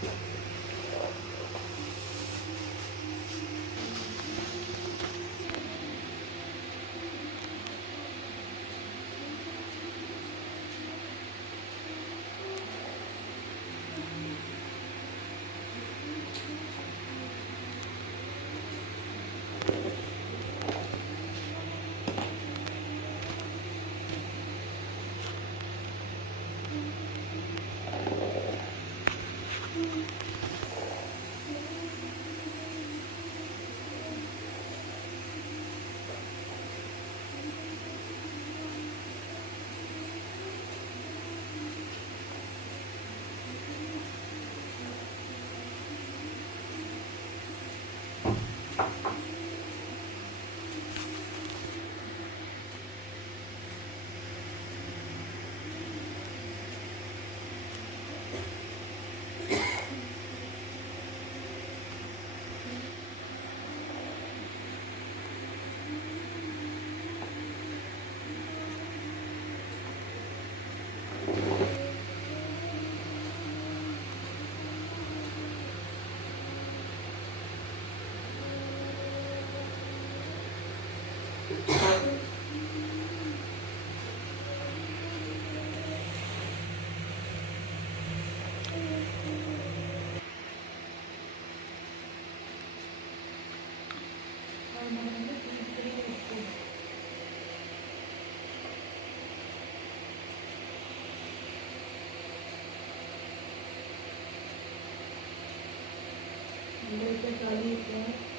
Thank mm -hmm. you. Gracias.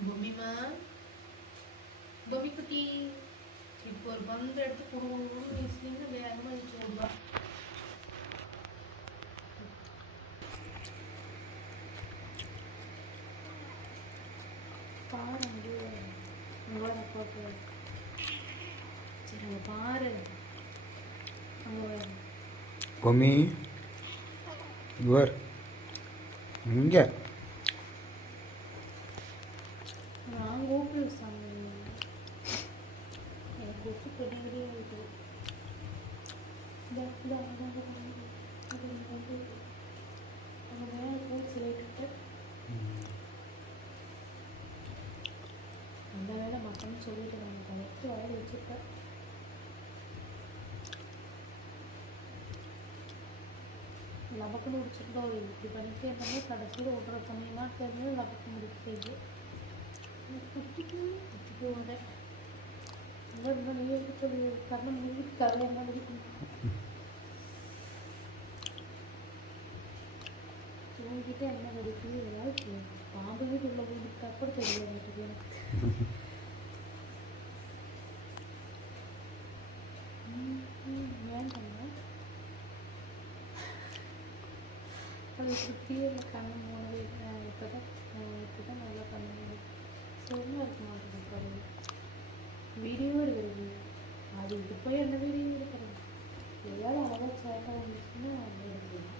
મમ્મીમાં mummy કુટી ત્રિપોર બંધ એટલે પૂરું બેગમાં જોવા பாரு அங்கே உங்களோட போட்டு சரி அங்கே பாரு அங்கே பொம்மி யுவர் இங்கே. நான் கூப்பிடு சாமி. எனக்கு கொசு கடிக்கிறே இருக்குது இந்த வந்து போய் சிலைக்கிட்டு அந்த வேலை மக்கள்னு சொல்லிட்டு நான் கரெக்டு வாயில் வச்சுருப்பேன் லபக்குன்னு முடிச்சுட்டு ஒரு இப்படி பண்ணிட்டே இருந்தாலே கடைசியில் விட்ற சமயமாக தெரிஞ்சு லபக்கு முடிச்சு குட்டிக்கு குட்டிக்கு ஓட இல்லை இன்னும் நீ சொல்லி கண்ணை மூடி கதை என்ன முடிக்கும் தூங்கிட்டு என்ன கிடைக்குது ஏதாவது பாம்பு வீட்டுக்குள்ள போயிருக்கா கூட தெரியல எனக்கு. ஏன் பண்ண அது சுற்றியே இல்லை கண்ணு மூணு இப்போ தான் இப்போ தான் நல்லா பண்ண சொன்னா இருக்க மாட்டேங்குது பாருங்க. வீடியோ எடுக்கிறது. அது இது போய் என்ன வீடியோ எடுக்கிறது. ஏதாவது அழகாக சேட்டை வந்துச்சுன்னா எடுக்கலாம்.